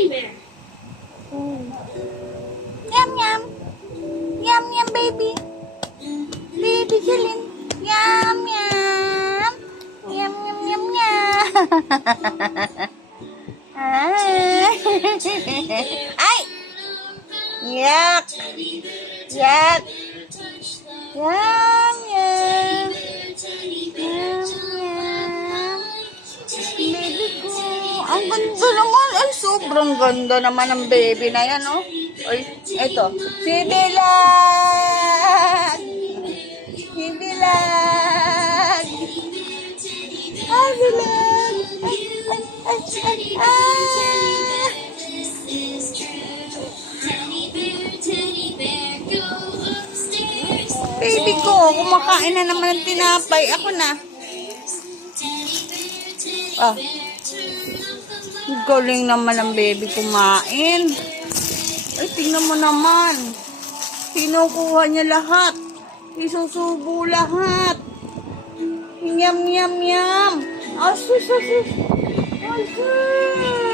Yum, yum. Yum, yum, baby. Baby Celine. Yum, yum. Yum, yum, yum, yum. Ay. Ay. Yak. Yak. Yum, yum. Yum, yum. Baby ko. Ang ganda naman. Ay, sobrang ganda naman ng baby na yan, oh. Ay, eto. Si Bilag! Si Bilag! Ay, Bilag! Baby ko, kumakain na naman ng tinapay. Ako na. Ah. Galing naman ang baby kumain. Ay, tingnan mo naman. Kinukuha niya lahat. Isusubo lahat. Yum, yum, yum. Asus, asus. Asus.